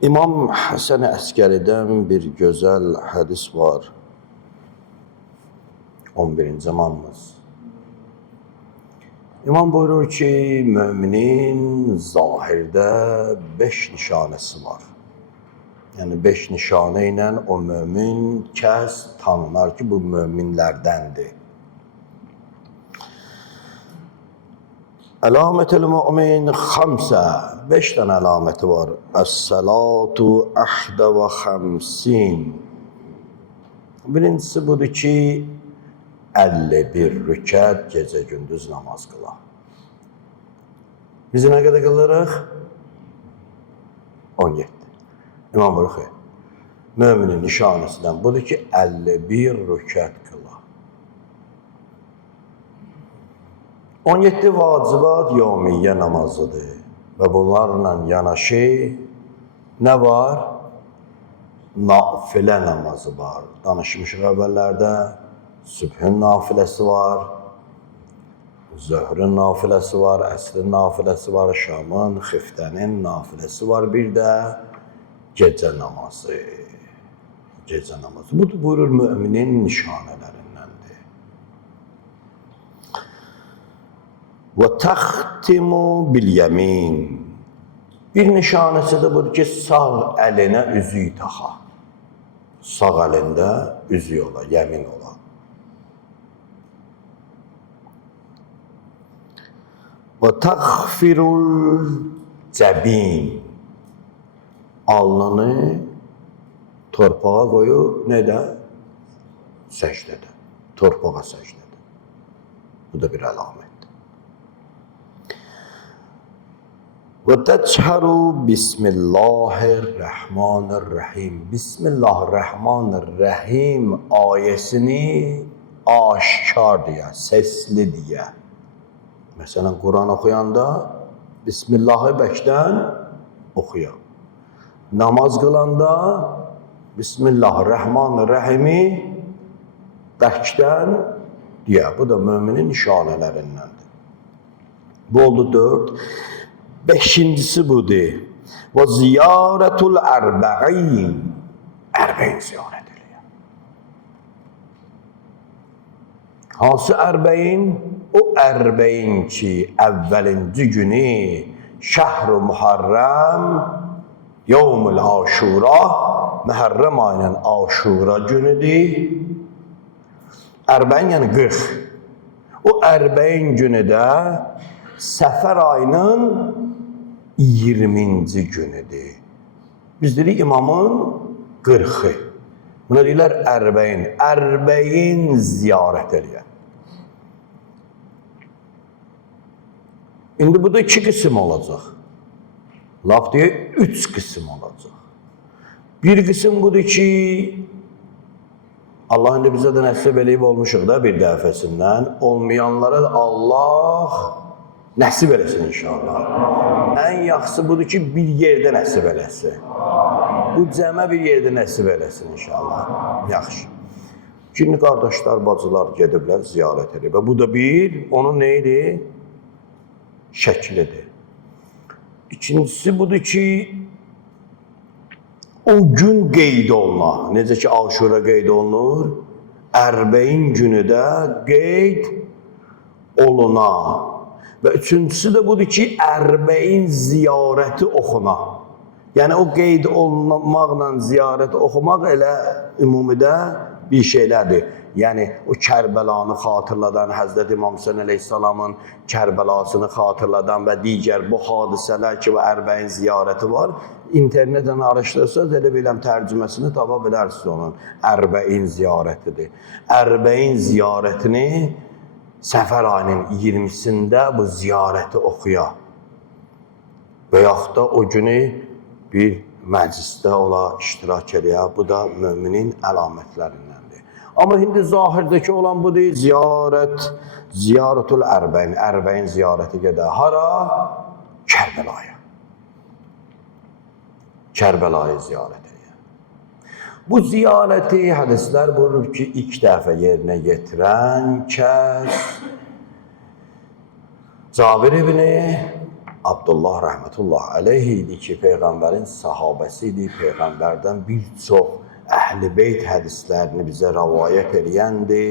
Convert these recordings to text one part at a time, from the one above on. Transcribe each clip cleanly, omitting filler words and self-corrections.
İmam Həsən Əskəridən bir gözəl hədis var. 11-ci zamanımız. İmam buyurur ki, müminin zahirdə 5 nişanəsi var. Yəni 5 nişanə ilə o mümin kəs tanınar ki, bu müminlərdəndir. Əlamətül mümin xamsə, 5 dənə əlaməti var. Əs-salatu əhdə və xəmsin. Birincisi budur ki, 51 rükət gecə gündüz namaz qılar. Biz nə qədər qılırıq? 17. İmam buyurur, müminin nişanəsindən budur ki, 51 rükət qılar. 17 vacibat yevmiyyə namazıdır və bunlarla yanaşı nə var? Nafilə namazı var. Danışmışıq əvvəllərdə. Sübhün nafiləsi var, zöhrün nafiləsi var, əsrin nafiləsi var, şamın, xiftənin nafiləsi var, bir də gecə namazı. Gecə namazı. Bu buyurur müminin nişanələrindəndir. Və təxtimu bil-yəmin. Bir nişanəsi də budur ki, sağ əlinə üzüyü taxa. Sağ əlində üzüyü ola, yəmin ola. Və təğfirul cəbin. Alnını torpağa qoyub, nədə? Səcdədə. Torpağa səcdədə. Bu da bir əlamətdir. Və təcəru Bismillahirrahmanirrahim. Bismillahirrahmanirrahim ayəsini aşkar deyə, sesli deyə. Məsələn, Quran oxuyanda Bismillahı bəkdən oxuyaq. Namaz qılanda Bismillahirrahmanirrahimi bəkdən deyə. Bu da müminin nişanələrindəndir. Bu oldu 4. 5-incisi budur. Və ziyarətul ərbə'in. Ərbə'in ziyarət eləyək. Hansı ərbə'in? O ərbə'in ki, əvvəlinci günü şəhr-ü Muharrəm, yevmül Aşura, Məhərrəm ayının Aşura günüdür. Ərbə'in yəni 40. O ərbə'in günü də Səfər ayının 20-ci günüdür. Biz dedik imamın 40'ı. Buna deyirlər ərbə'in. Ərbə'in ziyarət eləyər. İndi bu da 2 qism olacaq. Laf deyə 3 qism olacaq. Bir qism budur ki, Allah indi bizə də nəsib eləyib olmuşuq da bir dəfəsindən. Olmayanlara Allah nəsib eləsin inşallah. Ən yaxşısı budur ki, bir yerdə nəsib eləsin. Bu cəmə bir yerdə nəsib eləsin inşallah. Yaxşı. Şimdi qardaşlar, bacılar gediblər, ziyarət edib. Bu da bir, onun neydi? Şəklidir. İkincisi budur ki, o gün qeyd olunur. Necə ki, Aşura qeyd olunur, Ərbə'in günü də qeyd olunar. Və üçüncüsü də budur ki, Ərbə'in ziyarəti oxuna. Yəni, o qeyd olunmaqla ziyarət oxumaq elə ümumidə bir şeylərdir. Yəni, o Kərbəlanı xatırladan, Həzrət İmam Hüseyin əleyhissalamın Kərbəlasını xatırladan və digər bu hadisələr ki, və Ərbə'in ziyarəti var. İnternetdən araşdırsınız, elə biləm tərcüməsini tapa bilərsiniz onun. Ərbə'in ziyarətidir. Ərbə'in ziyarətini Səfər ayının 20-sində bu ziyarəti oxuya. Və yaxud da o günü bir məclisdə ola, iştirak eləyə. Bu da müminin əlamətlərindəndir. Amma indi zahirdəki olan bu deyil. Ziyarətul Ərbə'in. Ərbə'in ziyarəti gedə. Hara? Kərbəlaya. Kərbəlaya ziyarət edir. Bu ziyarəti hədislər buyurur ki, ilk dəfə yerinə yetirən kəs Cabir ibn Abdullah rəhmətullah aleyh idi ki, Peyğəmbərin sahabəsi idi, Peyğəmbərdən bir çox Əhl-i Beyt hədislərini bizə rəvayət edəyəndi.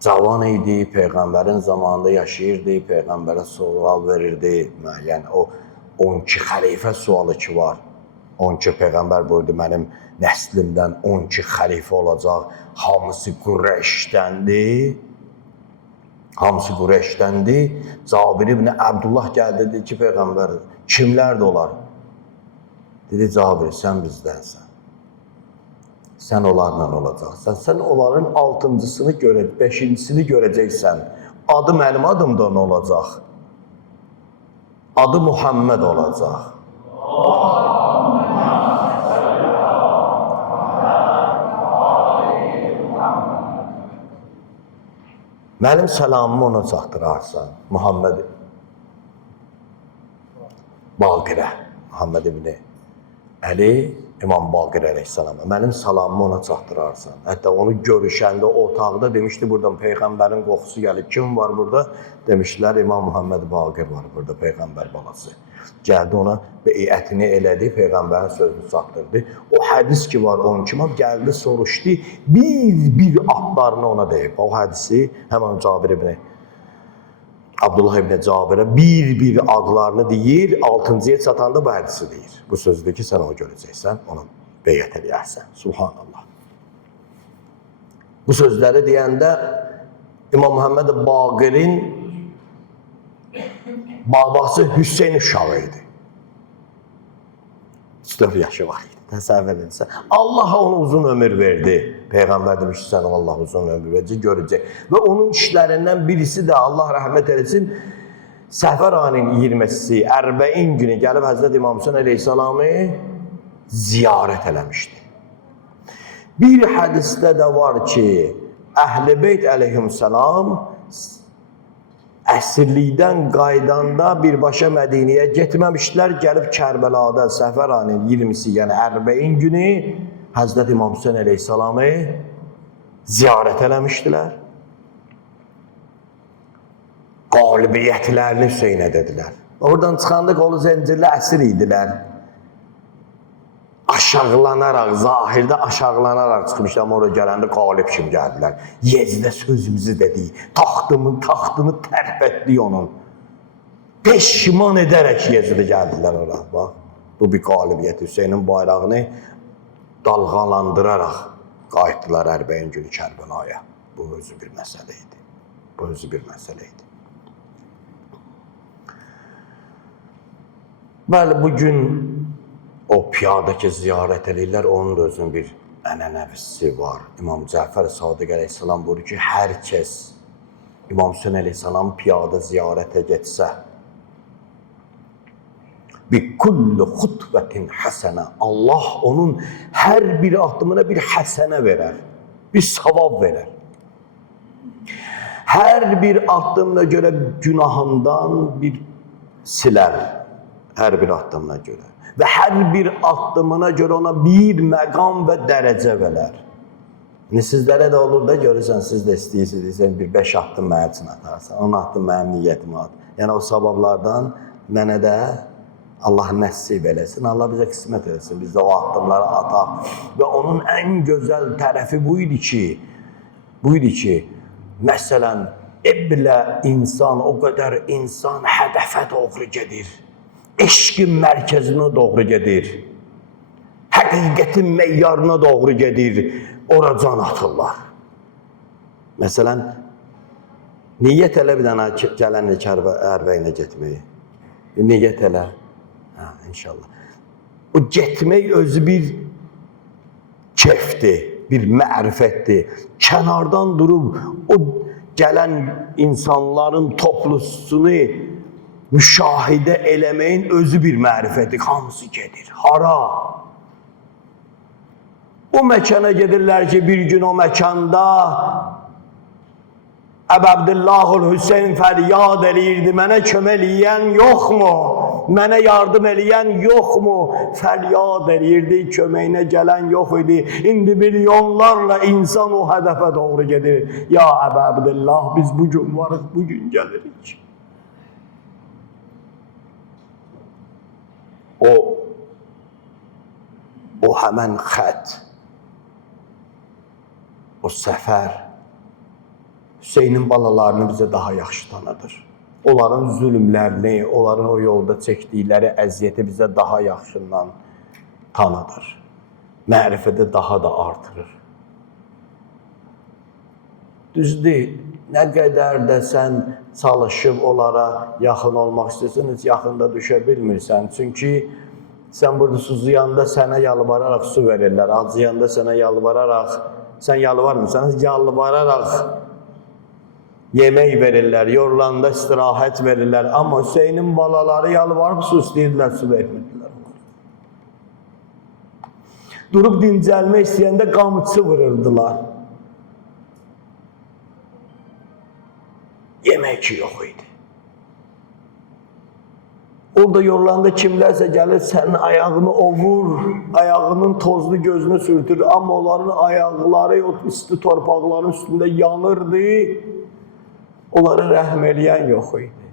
Cavan idi, Peyğəmbərin zamanında yaşayırdı, Peyğəmbərə sual verirdi. Yəni o 12 xəlifə sualı ki var. 12 Peyğəmbər buyurdu, mənim nəslimdən 12 xəlifə olacaq. Hamısı Qureyşdəndir. Hamısı Qureyşdəndir. Cabir ibn Abdullah gəldi, dedi ki, Peyğəmbər, kimlər də olar? Dedi, Cabir, sən bizdənsən. Sən onlarla olacaqsan. Sən onların 6-cısını görəcəksən, 5-cisini görəcəksən. Adı mənim adımdan olacaq. Adı Muhammed olacaq. Mənim səlamımı ona çatdırarsan, Muhammed Baqirə, Muhammed ibn Əli, İmam Baqir əleyhissalama, mənim salamımı ona çatdırarsan. Hətta onu görüşəndə o otaqda demişdi, buradan Peyğəmbərin qoxusu gəlib. Kim var burada? Demişdilər, İmam Muhammed Baqir var burada, Peyğəmbər balası. Gəldi ona beyətini elədi, Peyğəmbərin sözünü çatdırdı. O hədis ki var, onun kimi gəldi, soruşdu, bir adlarını ona deyib. O hədisi həmən Cabir ibn Abdullah ibn Cabirə bir adlarını deyir, 6-cıya çatanda bu hədisi deyir. Bu sözdür ki, sən onu görəcəksən, onu beyət eləyərsən. Subhanallah. Bu sözləri deyəndə İmam Muhammed Baqirin babası Hüseyin uşağı idi. 4 yaşı var idi. Təsəvvür edilsə. Allah ona uzun ömür verdi. Peyğəmbər demiş ki, sən Allah uzun ömür verəcək, görəcək. Və onun işlərindən birisi də Allah rəhmət eləsin, Səfər ayının 20-si, Ərbəin günü gəlib Həzrət İmam Hüseyin əleyhissalamı ziyarət eləmişdi. Bir hədisdə də var ki, Əhl-i Beyt əleyhissalam əsirlikdən qaydanda birbaşa Mədiniyə getməmişdilər, gəlib Kərbəlada Səfər ayının 20-si, yəni Ərbəin günü Həzrət İmam Hüseyin əleyhissalamı ziyarət eləmişdilər. Qalibiyyətlərini Hüseynə dedilər. Oradan çıxanda qolu zəncirlə əsir idilər. Aşağılanaraq, zahirdə aşağılanaraq çıxmışlar, oraya gələndə qalib kimi gəldilər. Yezdə sözümüzü dedik, taxtını tərk etdik onun. Peşman edərək Yezdə gəldilər oraya. Bax, bu bir qalibiyyət. Hüseynin bayrağını dalğalandıraraq qayıtdılar Ərbəin günü Kərbəlaya. Bu özü bir məsələ idi. Bu özü bir məsələ idi. Bəli, bugün o piyada ki ziyarət edirlər, onun da özünün bir ənənəvisi var. İmam Cəfər Sadiq əleyhissalam buyurur ki, hər kəs İmam Hüseyin əleyhissalam piyada ziyarətə getsə, bi kulli xutbətin həsənə, Allah onun hər bir addımına bir həsənə verər, bir savab verər. Hər bir addımına görə günahından bir silər. Hər bir addımına görə. Və hər bir addımına görə ona bir məqam və dərəcə verər. Sizlərə də olur da, görürsən, siz də istəyirsiniz, bir 5 addım mənim üçün atarsan, 10 addım mənim niyyətimə at. Yəni o sabablardan mənə də Allah nəsib eləsin, Allah bizə qismət eləsin, biz də o addımları ataq. Və onun ən gözəl tərəfi bu idi ki, məsələn, eblə insan, o qədər insan hədəfə doğru gedir. Eşqin mərkəzinə doğru gedir. Həqiqətin meyyarına doğru gedir. Ora can atırlar. Məsələn, niyyət elə bir dənə gələn Ərbəyinə getməyi. Niyyət elə. İnşallah. O getmək özü bir kefdir, bir mərifətdir. Kənardan durub o gələn insanların toplusunu müşahidə eləməyin özü bir mərifədir. Hamısı gedir. Hara? O məkana gedirlər ki, bir gün o məkanda Əbdüllahul Hüseyin fəryad eləyirdi, mənə kömək eləyən yoxmu? Mənə yardım eləyən yoxmu? Fəryad eləyirdi, köməyinə gələn yox idi. İndi milyonlarla insan o hədəfə doğru gedir. Ya Əbdüllah, biz bugün varıq, bugün gəlirik. o həmən xət, o səfər Hüseynin balalarını bizə daha yaxşı tanıdır. Onların zülmlərini, onların o yolda çəkdikləri əziyyəti bizə daha yaxşından tanıdır. Mərifəti daha da artırır. Düzdür, nə qədər də sən çalışıb onlara yaxın olmaq istəyirsən, heç yaxında düşə bilmirsən. Çünki sən burada suzuyanda sənə yalvararaq su verirlər, acıyanda sənə yalvararaq, sən yalvarmırsan, yalvararaq yemək verirlər, yorulanda istirahət verirlər. Amma Hüseynin balaları yalvarıb su istəyirdilər, su vermirdilər. Durub dincəlmək istəyəndə qamçı vururdular. Yemək ki, yox idi. Orada yorulanda kimlərsə gəlir, sənin ayağını ovur, ayağının tozlu gözünü sürtür. Amma onların ayaqları o isti torpaqların üstündə yanırdı. Onlara rəhm eləyən yox idi.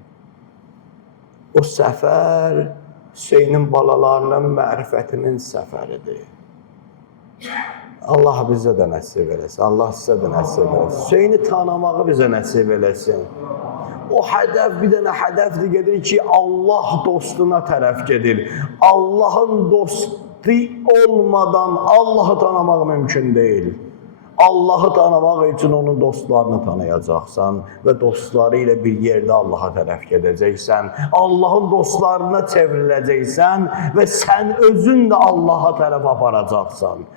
O səfər Hüseynin balalarının mərifətinin səfəridir. Allah bizə də nəsib eləsin, Allah sizə də nəsib eləsin. Hüseyni tanımağı bizə nəsib eləsin. O hədəf bir dənə hədəfdir gedir ki, Allah dostuna tərəf gedir. Allahın dostu olmadan Allahı tanımaq mümkün deyil. Allahı tanımaq üçün onun dostlarını tanıyacaqsan və dostları ilə bir yerdə Allaha tərəf gedəcəksən. Allahın dostlarına çevriləcəksən və sən özün də Allaha tərəf aparacaqsan.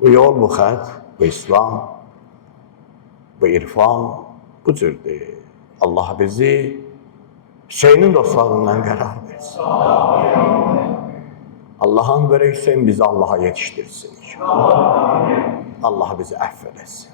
Bu yol, bu xət, bu İslam, bu irfan, bu cürdür. Allah bizi Hüseynin dostlarından qərar versin. Allah'ın verə Hüseyin bizi Allah'a yetiştirsin. Allah bizi əfv eləsin.